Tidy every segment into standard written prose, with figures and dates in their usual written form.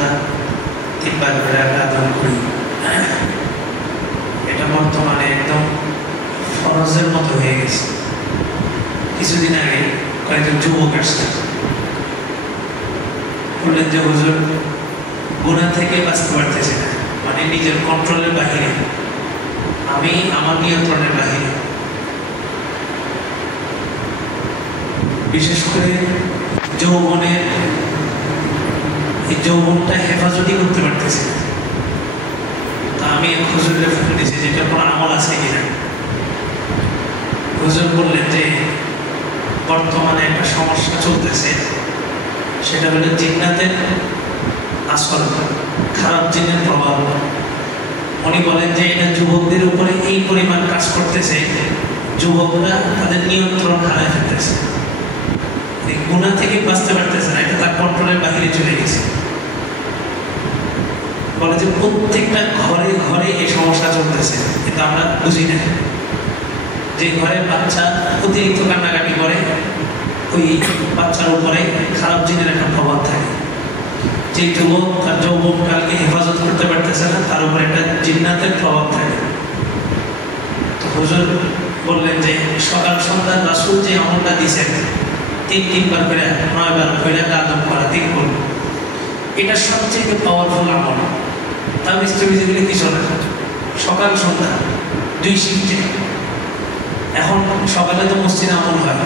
সন্ধ্যা 3 বার করে আদান করি, এটা বর্তমানে একদম ফরজের মতো হয়ে গেছে। কিছুদিন আগে কয়েকজন যুবক আসছে, বললেন যে হুজুর গুনাহ থেকে বাঁচতে পারতেছে না, মানে নিজের কন্ট্রোলের বাহিরে, আমি আমার নিয়ন্ত্রণের বাহিরে। বিশেষ করে যৌবনের এই যৌবনটা হেফাজতি করতে পারতেছে না। তা আমি হুজুরের ফোন দিয়েছি যেটা কোনো আমল আছে কিনা। হুজুর বললেন যে বর্তমানে একটা সমস্যা চলতেছে, সেটা হলো জিন্নাতের আসর, খারাপ জিনের প্রভাব। উনি বলেন যে এটা যুবকদের উপরে এই পরিমাণ কাজ করতেছে, যুবকরা তাদের নিয়ন্ত্রণ হারায় ফেলতেছে, গুনাহ থেকে বাঁচতে পারতেছে না, এটা তার কন্ট্রোলের বাহিরে চলে গেছে। বলে যে প্রত্যেকটা ঘরে ঘরে এই সমস্যা চলতেছে, কিন্তু আমরা বুঝি না। যে ঘরে বাচ্চা অতিরিক্ত কান্নাকাটি করে, ওই বাচ্চার উপরে খারাপ জিনের একটা প্রভাব থাকে। যে যুবক তার যৌবনকালকে হেফাজত করতে পারতেছে না, তার উপরে একটা জিন্নাতের প্রভাব থাকে। তো হুজুর বললেন যে সকাল সন্ধ্যা রাসূল যে আমলটা দিয়েছেন, 3 বার করে 9 বার করে আদম করা 3 করব, এটা সবচেয়ে পাওয়ারফুল আমল। তার স্ত্রী কি চলে সকাল সন্ধ্যা 2 শিফটে। এখন সকালে তো মসজিদে আমল হয়,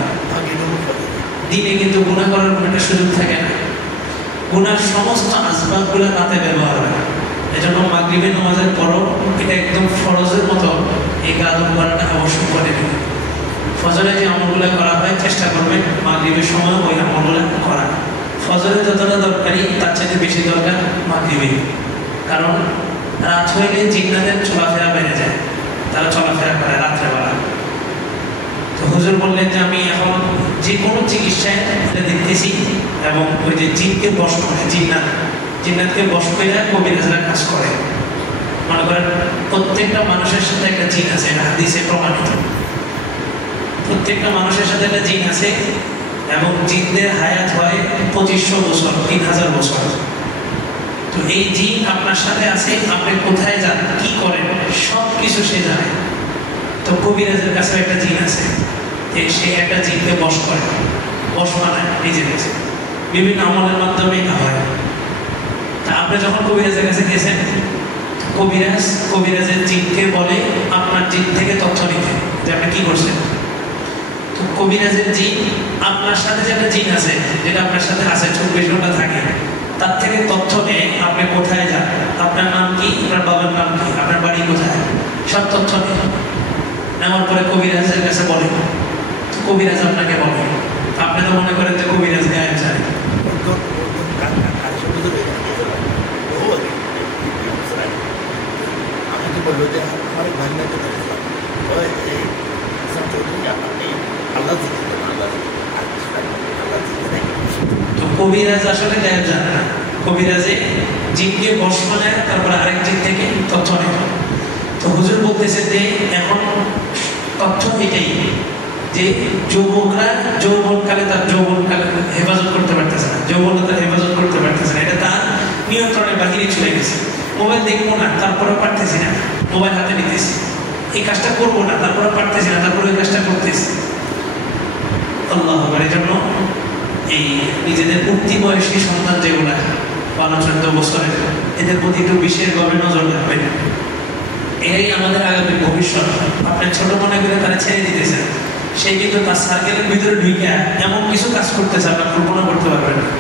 দিনে কিন্তু গুনাহ করার কোনো একটা সুযোগ থাকে না। গুনার সমস্ত আসবাবগুলো রাতে ব্যবহার হয়। এজন্য মাগরিবের নামাজের পরও এটা একদম ফরজের মতো এই আদম করাটা আবশ্যক করে দিবে। ফজরে যে আমলগুলো করা হয় চেষ্টা করবেন মাগরিবের সময় ওই আমলগুলো করা। ফজরে যতটা দরকারি তার চাইতে বেশি দরকার মাগরিবে, কারণ রাত হইলে জিন্নাতের চলাফেরা বেড়ে যায়, তারা চলাফেরা করে রাত্রেবেলা। তো হুজুর বললেন যে আমি এখন যে কোনো চিকিৎসায় দেখতেছি, এবং ওই যে জিনকে বশ করে, জিন্নাতকে বশ করে কবিরাজরা কাজ করে। মনে করেন প্রত্যেকটা মানুষের সাথে একটা জিন আছে, এটা হাদিসে প্রমাণিত। প্রত্যেকটা মানুষের সাথে একটা জিন আছে, এবং জিনদের হায়াত হয় 2500 বছর, 3000 বছর। তো এই জিন আপনার সাথে আছে, আপনি কোথায় যান, কি করেন, সব কিছু সে জানে। তো কবিরাজের কাছে একটা জিন আছে, সে একটা জিনকে বশ করে, বশ বানায় নিজের কাছে, বিভিন্ন আমলের মাধ্যমে এটা হয়। তা আপনি যখন কবিরাজের কাছে গেছেন, কবিরাজের জিনকে বলে আপনার জিন থেকে তথ্য নিতে যে আপনি কি করছেন। তো কবিরাজের জিন আপনার সাথে যে একটা জিন আছে, যেটা আপনার সাথে আছে 24 ঘন্টা থাকে, তার থেকে তথ্য নেয় আপনি কোথায় যান, আপনার নাম কি, আপনার বাবার নাম কি, আপনার বাড়ি কোথায়, সব তথ্য নেয়। নেওয়ার পরে কবিরাজের কাছে বলে, কবিরাজ আপনাকে বলে, আপনি তো মনে করেন যে কবিরাজ গায়েব যায়। তো কবিরাজ আসলে গায়েব জানে না, কবিরাজে জিনকে বশ বানায়, তারপরে আরেক জিন থেকে তথ্য নেয়। তো হুজুর বলতেছে যে এখন তথ্য এটাই যে যুবকরা যৌবনকালে তার যৌবনকালে হেফাজত করতে পারতেছে না, যৌবনতা হেফাজত করতে পারতেছে না, এটা তার নিয়ন্ত্রণের বাহিরে চলে গেছে। মোবাইল দেখবো না, তারপরে পারতেছি না, মোবাইল হাতে নিতেছি। এই কাজটা করবো না, তারপরে পারতেছি না, তারপরে ওই কাজটা করতেছি। আল্লাহ আকবার। জন্য এই নিজেদের উঠতি বয়সী সন্তান যেগুলা 12-14 বছরের, এদের প্রতি একটু বিশেষভাবে নজর রাখবেন। এরাই আমাদের আগামী ভবিষ্যৎ। আপনি ছোট মনে করে তারা ছেড়ে দিতেছেন, সে কিন্তু তার সার্কেলের ভিতরে ঢুকে এমন কিছু কাজ করতেছে আপনার কল্পনা করতে পারবেন না।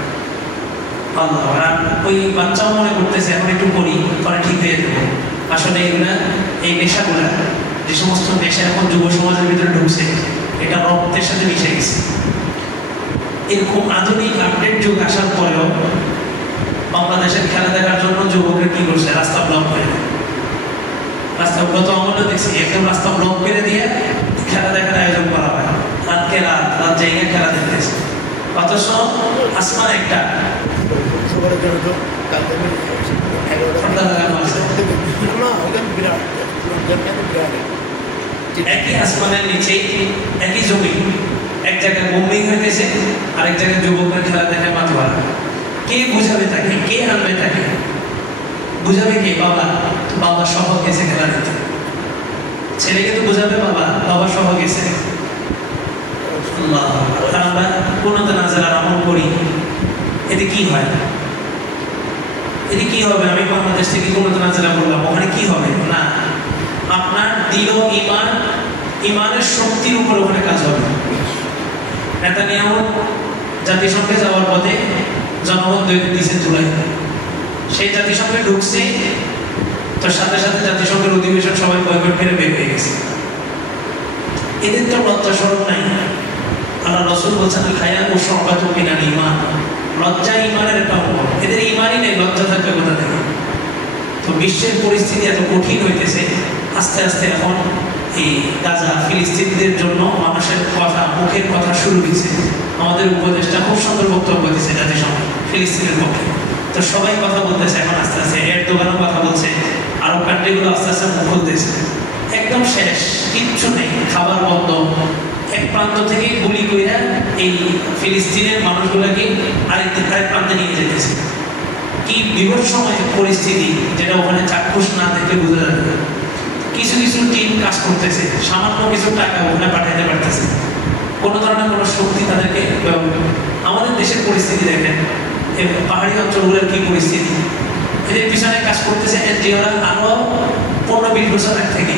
আল্লাহ, আর ওই বাচ্চাও মনে করতেছে এখন একটু করি, পরে ঠিক হয়ে যাবো। আসলে এগুলা, এই নেশাগুলা, যে সমস্ত নেশা এখন যুব সমাজের ভিতরে ঢুকছে, এটা রক্তের সাথে মিশে গেছে। এরকম আধুনিক আপডেট যুগ আসার পরেও বাংলাদেশের খেলা দেখার জন্য যুবকরা কি করছে, রাস্তা ব্লক করে দেয়। রাস্তা গত আমলে দেখছি একদম রাস্তা ব্লক করে দিয়ে খেলা দেখার আয়োজন করা হয়, রাত জায়গায় খেলা দেখতেছে। অথচ আসমান একটা একই আসমানের নিচে একই জমি, এক জায়গায় বোম্বিং হইতেছে, আরেক জায়গায় যুবকের খেলা দেখে মাথা ভাড়া। কে বুঝাবে তাকে, কে আনবে তাকে? বুঝাবে কে? বাবা। বাবা সহ গেছে খেলা দিতে, ছেলেকে তো বুঝাবে বাবা, বাবা সহ গেছে। আমরা কোনতে নাজেলার আমল করি, এতে কি হয়? এতে কি হবে? আমি বাংলাদেশ থেকে কোনতে নাজেলা করলাম, ওখানে কি হবে? না, আপনার দিল ইমান, ইমানের শক্তির উপর ওখানে কাজ হবে। নেতানিয়াহু জাতিসংঘে যাওয়ার পথে জনগণ দিয়েছে জুলাই, সেই জাতিসংঘে ঢুকছে তো সাথে সাথে জাতিসংঘের অধিবেশন সবাই বয়কট করে বের হয়ে গেছে। এদের তো লজ্জা শরম নাই। আল্লাহ রাসূল বলছেন হায়া ও শরবাতুল মিনাল ঈমান, লজ্জা ঈমানের একটা অঙ্গ। এদের ঈমানই নেই, লজ্জা থাকবে কোথা থেকে? তো বিশ্বের পরিস্থিতি এত কঠিন হইতেছে, আস্তে আস্তে এখন এই গাজা ফিলিস্তিনিদের জন্য মানুষের কথা, মুখের কথা শুরু হয়েছে। আমাদের উপদেশটা খুব সুন্দর বক্তব্য দিচ্ছে জাতিসংঘ ফিলিস্তিনের পক্ষে। তো সবাই কথা বলতেছে এখন আস্তে আস্তে, এরদোগানও কথা বলছে, আরব কান্ট্রিগুলো আস্তে আস্তে মুখ খুলতেছে। একদম শেষ, কিচ্ছু নেই, খাবার বন্ধ। এক প্রান্ত থেকে গুলি কইরা এই ফিলিস্তিনের মানুষগুলোকে আরেক প্রান্তে নিয়ে যেতেছে। কি বিভৎসময় পরিস্থিতি, যেটা ওখানে চাক্ষুষ না দেখলে বোঝা যাবে। কিছু কিছু টিম কাজ করতেছে, সামান্য কিছু টাকা ওখানে পাঠাইতে পারতেছে, কোনো ধরনের কোনো শক্তি তাদেরকে। আমাদের দেশের পরিস্থিতি দেখেন, পাহাড়ি অঞ্চলগুলোর কি পরিস্থিতি, এদের পিছনে কাজ করতেছে এনজিওরা আরো 15-20 বছর আগ থেকে।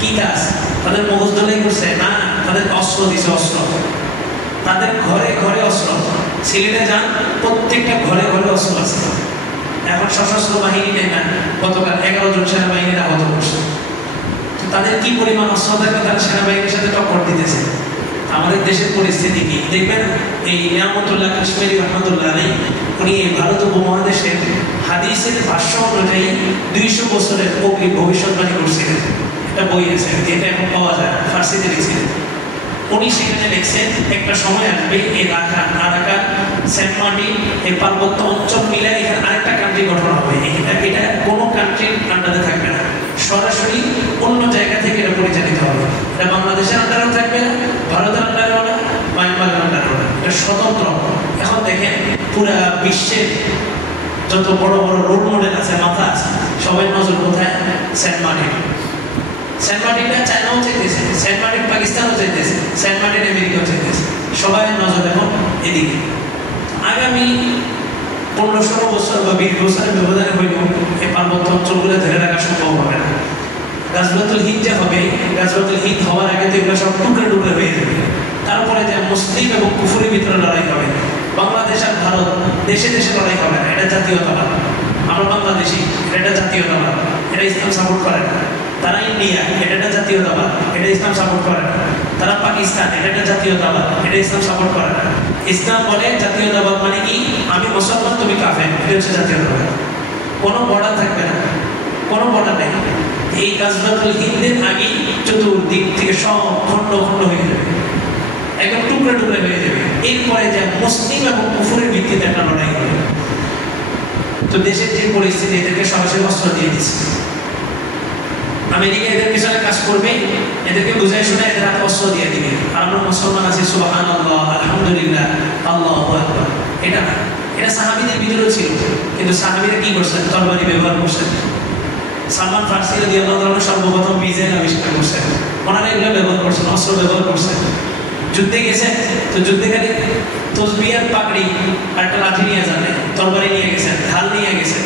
কি কাজ? তাদের মগজ দলেই করছে না, তাদের অস্ত্র দিছে, অস্ত্র তাদের ঘরে ঘরে অস্ত্র। সিলেটে যান, প্রত্যেকটা ঘরে ঘরে অস্ত্র আছে। এখন সশস্ত্র বাহিনী নেই না, গতকাল 11 জন সেনাবাহিনীর আহত করছে। তাদের কি পরিমাণ অস্ত্র থাকবে, তারা সেনাবাহিনীর সাথে টক্কর দিতেছে। আমাদের দেশের পরিস্থিতি কি দেখবেন? এই নিয়ামতুল্লাহ কাশ্মীরি রহমতুল্লাহ আলাইহি, উনি ভারত উপমহাদেশের হাদিসের ভাষ্য অনুযায়ী 200 বছরের অগ্নি ভবিষ্যৎবাণী করছিলেন। একটা বই আছে, যেটা এখন পাওয়া যায়, ফার্সিতে লিখছিলেন। উনি সেখানে লিখছেন একটা সময় আসবে এই আরাকান, সেন্ট মার্টিন, এই পার্বত্য অঞ্চল মিলে এখানে আরেকটা কান্ট্রি গঠন হবে। এটা কোনো কান্ট্রির আন্ডারে থাকবে না, সরাসরি অন্য জায়গা থেকে এটা পরিচালিত হবে। এটা বাংলাদেশের আন্ডারেও থাকবে না, ভারতের আন্ডারেও না, মায়ানমারের আন্ডারেও না, এটা স্বতন্ত্র। এখন দেখেন পুরা বিশ্বের যত বড় বড় রোল মডেল আছে, মাথা আছে, সবাই নজর কোথায়? Saint Martin. সেন্ট মার্টিনটা চায়নাও চাইতেছে, সেন্ট মার্টিন পাকিস্তানও চাইতেছে, সেন্ট মার্টিন আমেরিকাও চাইতেছে। সবাই নজর এখন এদিকে। আগামী 15-16 বছর বা 20 বছরের ব্যবধানে হইলেও এই পার্বত্য অঞ্চলগুলো ধরে রাখা সম্ভব হবে না। গাজওয়াতুল হিন্দ যে হবে, গাজওয়াতুল হিন্দ হওয়ার আগে তো এগুলো সব টুকরে টুকরে হয়ে যাবে। তারপরে যে মুসলিম এবং কুফুরের ভিতরে লড়াই হবে। বাংলাদেশ আর ভারত দেশে দেশে লড়াই হবে না, এটা জাতীয়তাবাদ। আমরা বাংলাদেশি, এটা জাতীয়তাবাদ, এটা ইসলাম সাপোর্ট করে না। তারা ইন্ডিয়া, এটা জাতীয়তাবাদ, এটা ইসলাম সাপোর্ট করে না। তারা পাকিস্তান, এটা জাতীয়তাবাদ, এটা ইসলাম সাপোর্ট করে না। ইসলাম বলে জাতীয়তাবাদ মানে কি? আমি মুসলমান, তুমি কাফের, এটা হচ্ছে জাতীয়তাবাদ। কোনো বর্ডার থাকবে না, কোনো বর্ডার নেই। এই গাজওয়াতুল হিন্দের আগে চতুর্দিক থেকে সব খণ্ড খণ্ড হয়ে যাবে, একদম টুকরে টুকরে হয়ে যাবে। এরপরে যে মুসলিম এবং কুফুরের ভিত্তিতে একটা লড়াই হবে। তো দেশের যে পরিস্থিতি, এদেরকে সরাসরি অস্ত্র দিয়ে দিচ্ছে। আমেরিকা এদের পিছনে কাজ করবে, এদেরকে বুঝাই শুনে এদের হাতে অস্ত্র দিয়ে দিবে। আর আমরা মুসলমান আছি, সুবহানাল্লাহ, আলহামদুলিল্লাহ, আল্লাহু আকবার। এটা না, এটা সাহাবীদের ভিতরেও ছিল, কিন্তু সাহাবীরা কি করছেন? তরবারি ব্যবহার করছেন। সালমান ফার্সি রাদিয়াল্লাহু তাআলা সর্বপ্রথম মিজাইল আবিষ্কার করছেন, ওনারা এগুলো ব্যবহার করছেন, অস্ত্র ব্যবহার করছেন। যুদ্ধে গেছেন তো যুদ্ধে খালি তসবিহ আর পাগড়ি আর একটা লাঠি নিয়ে যাবে, তরবারি নিয়ে গেছেন, ঢাল নিয়ে গেছেন।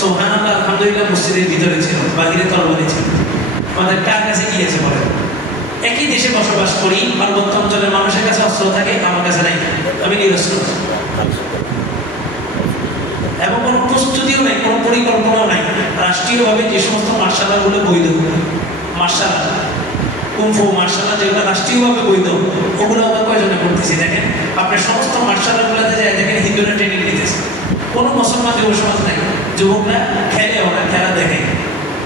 সুবহানাল্লাহ, আলহামদুলিল্লাহ মসজিদের ভিতরে ছিল, বাহিরে তরবারি ছিল। আমাদের কার কাছে গিয়েছে বলে? একই দেশে বসবাস করি, পার্বত্য অঞ্চলের মানুষের কাছে অস্ত্র থাকে, আমার কাছে নাই, আমি নিরস্ত্র। এবং কোনো প্রস্তুতিও নাই, কোনো পরিকল্পনাও নাই। রাষ্ট্রীয়ভাবে যে সমস্ত মার্শাল আর্টগুলো বৈধ, martial art, kung fu, martial art যেগুলো রাষ্ট্রীয়ভাবে বৈধ, ওগুলো আমরা কয়জনে করতেছি? দেখেন, আপনার সমস্ত মার্শাল আর্টগুলোতে যায় দেখেন হিন্দুরা ট্রেনিং নিতেছে, কোনো মুসলমান যুব সমাজ নাই। যুবকরা খেলেও না, খেলা দেখে।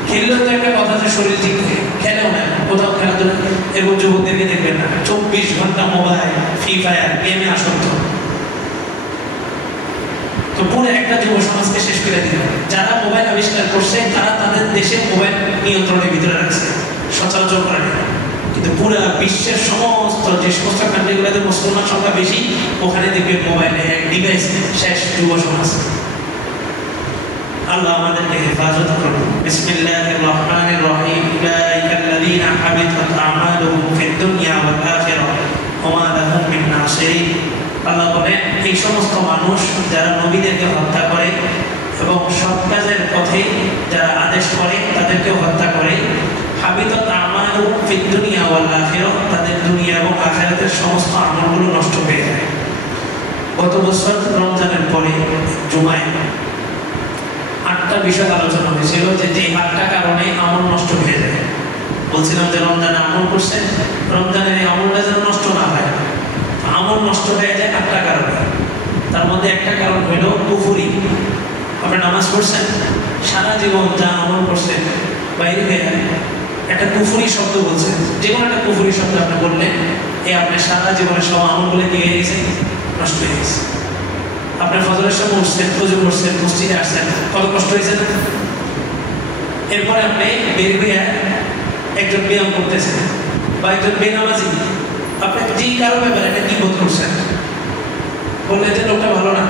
খেললেও তো একটা কথা যে শরীর ঠিক থাকে, খেলেও না, কোথাও খেলাধুলা। এরকম যুবকদেরকে দেখবেন না 24 ঘন্টা মোবাইল, ফ্রি ফায়ার, গেমে আসক্ত। তো পুরো একটা যুব সমাজকে শেষ করে দিল। যারা মোবাইল আবিষ্কার করছে তারা তাদের দেশে মোবাইল নিয়ন্ত্রণের ভিতরে রাখছে, সচরাচর করে না। কিন্তু পুরা বিশ্বের সমস্ত যে সমস্ত কান্ট্রিগুলোতে মুসলমান সংখ্যা বেশি, ওখানে দেখবে মোবাইলে এক ডিভাইস শেষ যুব সমাজ। আল্লাহ আমাদেরকে হেফাজত করুন। বিসমিল্লাহির রহমানির রহিম। উলাইকাল্লাযীনা হাবিতাত আমালুহুম ফিদ দুনিয়া ওয়াল আখিরাহ ওয়া মা লাহুম মিন নাসিরিন। আল্লাহ বলেন, এই সমস্ত মানুষ যারা নবীদেরকে হত্যা করে এবং সৎ কাজের পথে যারা আদেশ করে তাদেরকে হত্যা করে, হাবিতাত আমালুহুম ফিদ দুনিয়া ওয়াল আখিরাহ, তাদের দুনিয়া এবং আখিরাতের সমস্ত আমলগুলো নষ্ট হয়ে যায়। গত বছর রমজানের পরে জুমায় 8টা বিষয় আলোচনা হয়েছিল যে 8টা কারণে আমল নষ্ট হয়ে যায়। বলছিলাম যে রমজানে আমল করছেন, রমজানের এই আমলটা যেন নষ্ট না হয়। আমল নষ্ট হয়ে যায় 8টা কারণে। তার মধ্যে একটা কারণ হইল কুফরি। আপনি নামাজ পড়ছেন, সারা জীবন যা আমল করছেন বাইরে হয়ে একটা কুফরি শব্দ বলছেন, যে কোনো একটা কুফরি শব্দ আপনি বললেন, আপনি সারা জীবনের সব আমলগুলো দিয়ে গেছে, নষ্ট হয়ে গেছে। আপনার ফজরের সময় উঠছেন, পুজো করছেন, মসজিদে আসছেন, কত কষ্ট হয়েছে না? এরপরে আপনি বের হয়ে একজন ব্যায়াম করতেছেন বা একজন বেনামাজি, আপনি যেই কারো ব্যাপারে একটা কি বোধ করছেন, বললেন যে লোকটা ভালো না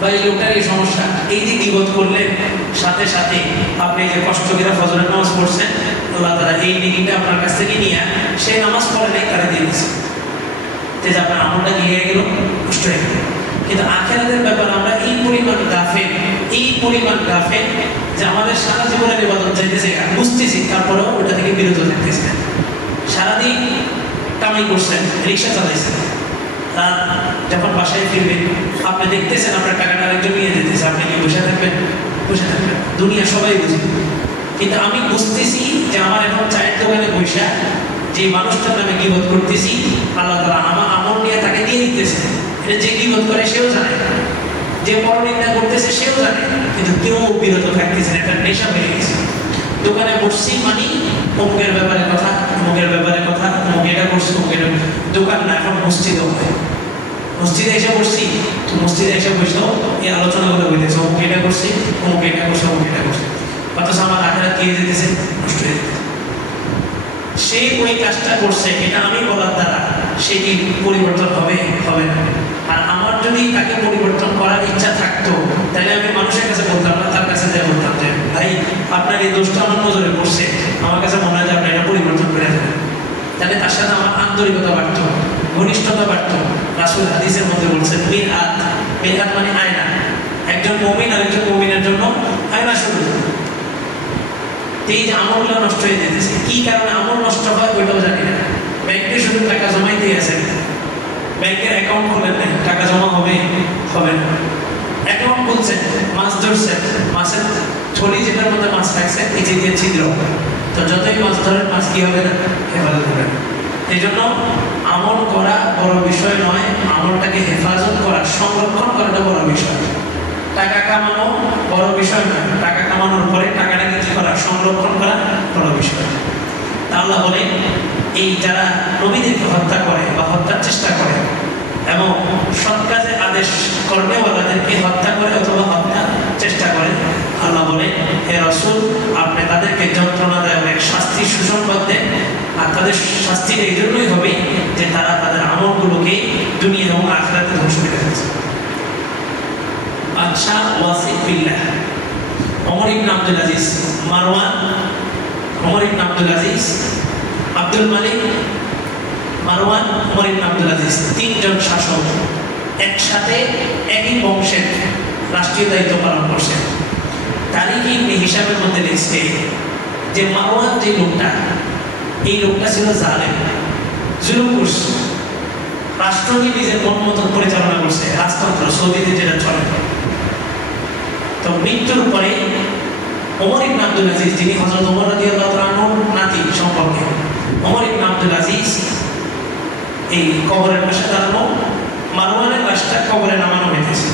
বা এই লোকটার এই সমস্যা, এই যে গীবত করলেন, সাথে সাথে আপনি যে কষ্ট করে ফজরের নামাজ পড়ছেন, আল্লাহ তাআলা এই নেকিটা আপনার কাছ থেকে নিয়ে সেই নামাজ পড়ে নাই তারা দিয়ে দিচ্ছে, যে আপনার আমলটা কি হয়ে গেল, নষ্ট হয়ে গেল। কিন্তু আখিরাতের ব্যাপারে আমরা এই পরিমাণ গাফেল যে আমাদের সারা জীবনের ইবাদত চাইতেছে, বুঝতেছি, তারপরেও ওটা থেকে বিরত থাকতেছে। সারাদিন কামাই করছেন, রিক্সা চালাইছেন, রাত যখন বাসায় ফিরবেন আপনি দেখতেছেন আপনার টাকাটা আরেকজন নিয়ে যেতেছে, আপনি কি বসে থাকবেন? বসে থাকবেন। দুনিয়া সবাই বুঝে, কিন্তু আমি বুঝতেছি যে আমার এখন চায়ের দোকানে বসে যে মানুষটার নামে গীবত করতেছি, আল্লাহ তাআলা আমার আমল নিয়ে তাকে দিয়ে দিতেছে। এটা যে গীবত করে সেও জানে, যে পরনিন্দা করতেছে সেও জানে, কিন্তু কেউ বিরত থাকতেছে। একটা নেশা হয়ে গেছে। দোকানে বসছি মানে অমুকের ব্যাপারে কথা, অমুকের ব্যাপারে কথা, অমুক এটা করছি, অমুকের দোকান না, এখন মসজিদও হয়। মসজিদে এসে বসছি, তো মসজিদে এসে বসলেও এই আলোচনাগুলো হইতেছে, অমুক এটা করছি, অমুক এটা করছে, অমুক এটা করছে, অথচ আমার আখিরাত দিয়ে যেতেছে, নষ্ট হয়ে যেতেছে। সেই ওই কাজটা করছে, এটা আমি বলার দ্বারা সেটি পরিবর্তন হবে না। আর আমার যদি তাকে পরিবর্তন করার ইচ্ছা থাকতো, তাহলে আমি মানুষের কাছে বলতাম না, তার কাছে যাই বলতাম যে ভাই আপনার এই দোষটা আমার নজরে পড়ছে, আমার কাছে মনে হয় যে আপনি এটা পরিবর্তন করে দেবেন। তাহলে তার সাথে আমার আন্তরিকতা বাড়ত, ঘনিষ্ঠতা বাড়ত। রাসূল হাদিসের মধ্যে বলছেন মিরআত মানে আয়না। একজন মুমিন আরেকজন মুমিনের জন্য আয়না শুরু। এই যে আমলগুলো নষ্ট হয়ে যেতেছে, কি কারণে আমল নষ্ট হয় ওইটাও জানি না। ব্যাংকে শুধু টাকা জমাই দিয়ে আছেন, ব্যাংকের অ্যাকাউন্ট খোলেন নাই, টাকা জমা হবে না। অ্যাকাউন্ট খুলছেন, মাছ ধরছেন, মাছের থলি যেটার মধ্যে মাছ রাখছেন এই যে দিয়ে ছিদ্র, তো যতই মাছ ধরেন মাছ কি হবে না, হেফাজত হবে না। এই জন্য আমল করা বড় বিষয় নয়, আমলটাকে হেফাজত করা, সংরক্ষণ করাটা বড় বিষয়। টাকা কামানো বড় বিষয় নয়, টাকা কামানোর পরে টাকাটাকে কি করা, সংরক্ষণ করা বড় বিষয়। আল্লাহ বলেন, এই যারা নবীদেরকে হত্যা করে বা হত্যার চেষ্টা করে এবং সৎ কাজে আদেশ করবে ওদেরকে হত্যা করে অথবা হত্যার চেষ্টা করে, আল্লাহ বলে হে রাসূল আপনি তাদেরকে যন্ত্রণাদায়ক এক শাস্তি সুসংবাদ দেন। আর তাদের শাস্তি এই জন্যই হবে যে তারা তাদের আমলগুলোকে দুনিয়া এবং আখিরাতে ধ্বংস করে ফেলেছে। বাদশা ওয়াসিক বিল্লাহ, ওমর ইবনে আব্দুল আজিজ, মারওয়ান, ওমর ইবনে আব্দুল আজিজ, আব্দুল মালিক, মারওয়ান, ওমর ইবনে আব্দুল আজিজ, তিনজন শাসক একসাথে একই বংশের রাষ্ট্রীয় দায়িত্ব পালন করছেন। তারিখ ইবনে হিশামের মধ্যে লিখছে যে মারওয়ান যে লোকটা, এই লোকটা ছিল জালেম, জুলুম করছে, রাষ্ট্রকে নিজের মন মতন পরিচালনা করছে, রাজতন্ত্র সৌদিতে যেটা চলে। তো মৃত্যুর পরে ওমর ইবনে আব্দুল আজিজ, যিনি হযরত ওমর রাদিয়াল্লাহু তাআলা আনহুর নাতি সম্পর্কে, ওমর ইবনে আব্দুল আজিজ এই কবরের পাশে দাঁড়ানো, মারওয়ানের লাশটা কবরে নামানো হয়েছে।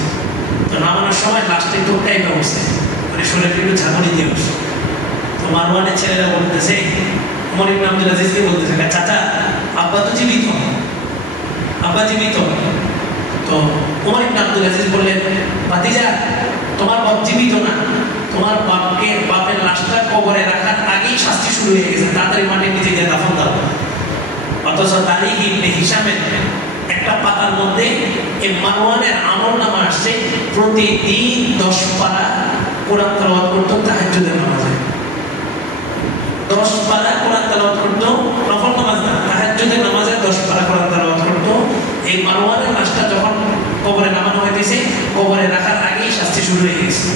তো নামানোর সময় লাশটা একটু টাইপ অবস্থায়, মানে শরীরে একটু ঝাঁকুনি দিয়ে বসে। তো মারওয়ানের ছেলেরা বলতেছে, ওমর ইবনে আব্দুল আজিজকে বলতেছে, চাচা আব্বা তো জীবিত, আব্বা জীবিত। তো ওমর ইবনে আব্দুল আজিজ বললেন, ভাতিজা তোমার বাপ জীবিত না, তোমার বাপের লাশটা কবরে রাখার আগেই শাস্তি শুরু হয়ে গেছে, তাড়াতাড়ি মাটির নিচে গিয়ে দাফন দাও। অথচ তারিখ ইবনে হিশামের একটা পাতার মধ্যে এই মারওয়ানের আমলনামা আসছে প্রতিদিন 10 পারা কোরআন তেলাওয়াত করত তাহাজ্জুদের নামাজে। 10 পারা কোরআন তেলাওয়াত করত, নফল নামাজ না, তাহাজ্জুদের নামাজে 10 পারা কোরআন তেলাওয়াত করত। এই মারওয়ানের লাশটা যখন কবরে নামানো হইতেছে, কবরে রাখার আগেই শাস্তি শুরু হয়ে গেছে।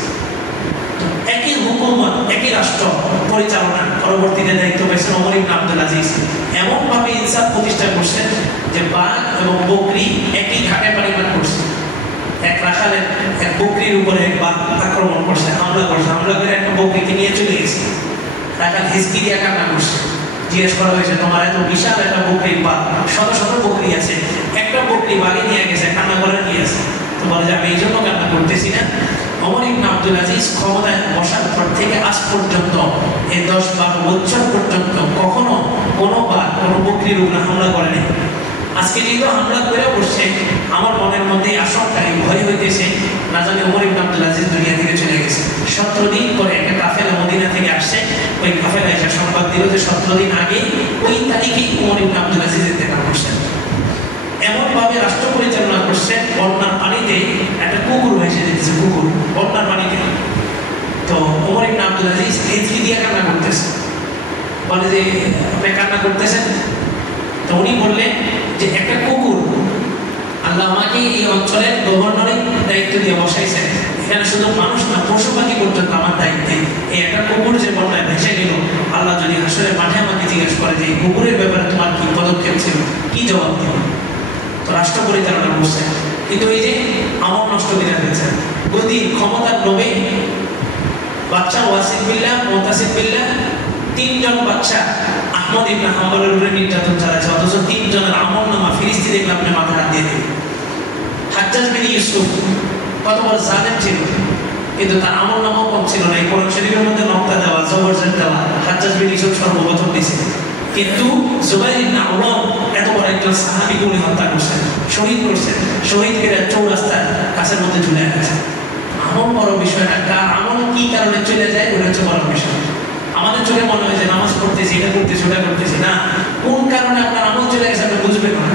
একই হুকুমত, একই রাষ্ট্র পরিচালনা পরবর্তীতে দায়িত্ব পেয়েছেন ওমর ইবনে আব্দুল আজিজ। এমনভাবে ইনসাফ প্রতিষ্ঠা করছেন যে বাঘ এবং বকরি একই ঘাটে পানিপাত করছে। এক রাখালের এক বকরির উপরে এক বাঘ আক্রমণ করছে, হামলা করে একটা বকরিকে নিয়ে চলে গেছে। রাখাল হিসকি দিয়ে কান্না করছে। জিজ্ঞেস করা হয়েছে, তোমার এত বিশাল একটা বকরির বাঘ, শত শত বকরি আছে, একটা বকরি বাঘে নিয়ে গেছে, কান্না করে নিয়ে গেছে। তো বলে যে আমি এই জন্য কান্না করতেছি না। ওমর ইবনে আব্দুল আজিজ ক্ষমতায় বসার পর থেকে আজ পর্যন্ত এই 10-12 বছর পর্যন্ত কখনো কোনো বাঘ কোনো বকরির উপরে হামলা করেনি। আজকে যেহেতু হামলা করে বসছে, আমার মনের মধ্যে আশঙ্কা ভয় হইতেছে, না জানি ওমর ইবনে আব্দুল আজিজ দুনিয়া থেকে চলে গেছে। 17 দিন পরে একটা কাফেলা মদিনা থেকে আসছে, ওই কাফেলা এসে সংবাদ দিল যে 17 দিন আগে ওই তারিখেই ওমর ইবনে আব্দুল আজিজ ইন্তেকাল করছেন। এমনভাবে রাষ্ট্র পরিচালনা করছেন, বন্যার পানিতে একটা কুকুর ভেসে যেতেছে, কুকুর বন্যার পানিতে। তো ওমর ইবনে আব্দুল আজিজ হেঁচকি দিয়ে কান্না করতেছে। বলে যে আপনি কান্না করতেছেন? তো উনি বললেন যে একটা কুকুর, আল্লাহ আমাকে এই অঞ্চলের গভর্নরের দায়িত্ব দিয়ে বসাইছেন, এখানে শুধু মানুষ না পশু পাখি পর্যন্ত আমার দায়িত্বে। এই একটা কুকুর যে বন্যায় ভেসে গেল, আল্লাহ যদি আসলে মাঠে আমাকে জিজ্ঞেস করে যে এই কুকুরের ব্যাপারে তোমার কি পদক্ষেপ ছিল, কি জবাব দেব? তো রাষ্ট্র পরিচালনা করছেন, কিন্তু এই যে আমল নষ্ট করে ফেলছেন। গদি ক্ষমতার লোভে বাচ্চা ওয়াসিম বিল্লাহ, মুতাসিম বিল্লাহ, 3 জন বাচ্চা আহমদ ইবনে হাম্বলের উপরে নির্যাতন চালাচ্ছে, অথচ 3 জনের আমলনামা ফিরিস্তি দেখলে আপনি মাথা হাত দিয়ে দেবেন। হাজ্জাজ বিন ইউসুফ কত বড় জালেম ছিল, কিন্তু তার আমলনামাও কম ছিল না। এই কোরআন শরীফের মধ্যে নকতা দেওয়া, জবরজেদ দেওয়া হাজ্জাজ বিন ইউসুফ সর্বপ্রথম দিয়েছে। কিন্তু জুবাইর ইবনে আওয়াম এত বড় একজন সাহাবীকে উনি হত্যা করছেন, শহীদ করছেন। শহীদ করে চৌরাস্তার কাছের মধ্যে ঝুলে গেছে। আমল বড় বিষয় না, কার আমল কি কারণে চলে যায় ওটা হচ্ছে বড় বিষয়। আমাদের চোখে মনে হয় যে নামাজ পড়তেছি, এটা করতেছি, ওটা করতেছি, না, কোন কারণে আপনার আমল চলে গেছে আপনি বুঝবেন না।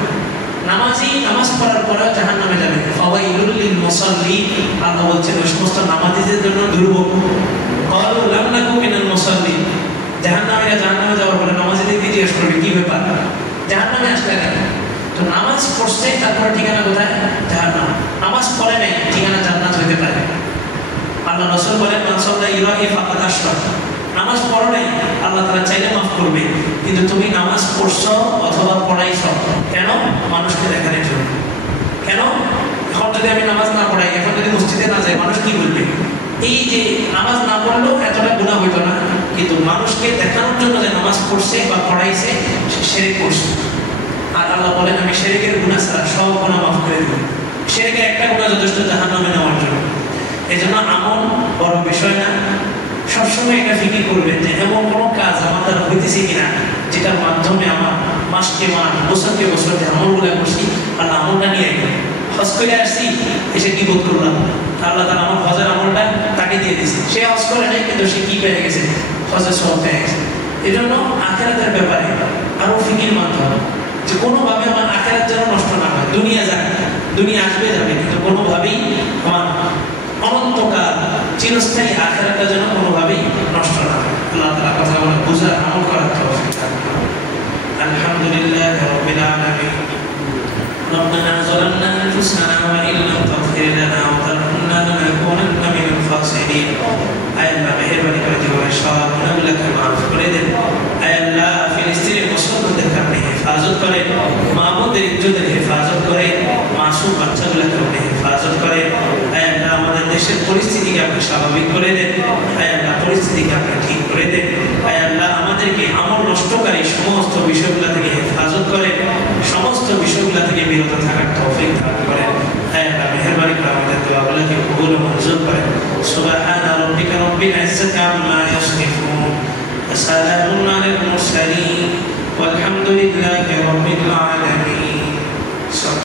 নামাজি নামাজ পড়ার পরেও জাহান্নামে যাবে। ফাওয়াইলুল লিল মুসাল্লিন, আল্লাহ বলছেন ওই সমস্ত নামাজীদের জন্য দুর্ভোগ। ক্বালু লাম নাকু মিনাল মুসাল্লিন, জাহান্নামীরা জাহান্নামে যাওয়ার পরে নামাজীদেরকে জিজ্ঞেস করবে কি ব্যাপার, জাহান্নামে আসলে কেন? তো নামাজ পড়ছে, তারপরে ঠিকানা কোথায়? জাহান্নাম। নামাজ পড়ে নাই, ঠিকানা জান্নাত হইতে পারে। আল্লাহ রাসূল বলেন মান সাল্লা ইলাহি ফাকাদ আশরাকা, নামাজ পড়ো নাই, আল্লাহ তাআলা চাইলে মাফ করবে। কিন্তু তুমি নামাজ পড়ছো অথবা পড়াইছো কেন? মানুষকে দেখানোর জন্য। কেন? এখন যদি আমি নামাজ না পড়াই, এখন যদি মসজিদে না যাই, মানুষ কি বলবে? এই যে নামাজ না পড়লেও এতটা গুনাহ হইতো না, কিন্তু মানুষকে দেখানোর জন্য যে নামাজ পড়ছে বা পড়াইছে সে শিরক করছে। আর আল্লাহ বলেন আমি শিরকের গুনাহ ছাড়া সব গুনাহ মাফ করে দেব। শিরকের একটা গুনাহ যথেষ্ট জাহান্নামে নেওয়ার জন্য। এই জন্য আমল বড় বিষয় না। সবসময় এটা ফিকির করবেন যে এমন কোনো কাজ আমার দ্বারা হইতেছে কিনা যেটার মাধ্যমে আমার মাসকে মাস, বছরকে বছর যে আমলগুলো করছি আল্লাহ আমলটা নিয়ে গেলেন। হজ করে আসছি, এসে কি বোধ করলাম, আল্লাহ তাআলা আমার হজের আমলটা তাকে দিয়ে দিয়েছে। সে হজ করে নাই, কিন্তু সে কি পেয়ে গেছে? হজের সওয়াব পেয়ে গেছে। এই জন্য আখিরাতের ব্যাপারে আরো ফিকির মানতে হবে যে কোনোভাবে আমার আখিরাত যেন নষ্ট না হয়। দুনিয়া যাক, দুনিয়া আসবে যাবে, কিন্তু কোনোভাবেই আমার অনন্তকাল চিরস্থায়ী আখিরাতটা যেন কোনোভাবেই নষ্ট না হয়। আল্লাহ তাআলা কথা বলে বুঝার আমল করার তৌফিক দান করুন। আলহামদুলিল্লাহি রাব্বিল আলামিন। ربنا ظلمنا أنفسنا وإن لم تغفر لنا وترحمنا لنكونن من الخاسرين. আয় আল্লাহ মেহেরবানি করে জীবনের সব গুনাহগুলোকে মাফ করে দেন। আয় আল্লাহ ফিলিস্তিনের মুসলমানদের আপনি হেফাজত করেন, মাহমুদের ইজ্জতের হেফাজত করেন, মাসুম বাচ্চাগুলোকে আপনি হেফাজত করেন। আয় আল্লাহ আমাদের দেশের পরিস্থিতিকে আপনি স্বাভাবিক করে দেন। আয় আল্লাহ পরিস্থিতিকে আপনি ঠিক করে দেন। আয় আল্লাহ আমাদেরকে আমল নষ্টকারী সমস্ত বিষয়গুলো থেকে হেফাজত করেন, সমস্ত বিষয়গুলো থেকে বিরত থাকার তৌফিক দান করেন। আয় আল্লাহ মেহেরবানি করে আমাদের দোয়াগুলোকে কবুল ও মঞ্জুর করেন। সুবহানা রাব্বিকা রাব্বিল ইজ্জাতি আম্মা ইয়াসিফুন ওয়া সালামুন আলাল মুরসালিন ওয়ালহামদুলিল্লাহি রাব্বিল আলামিন।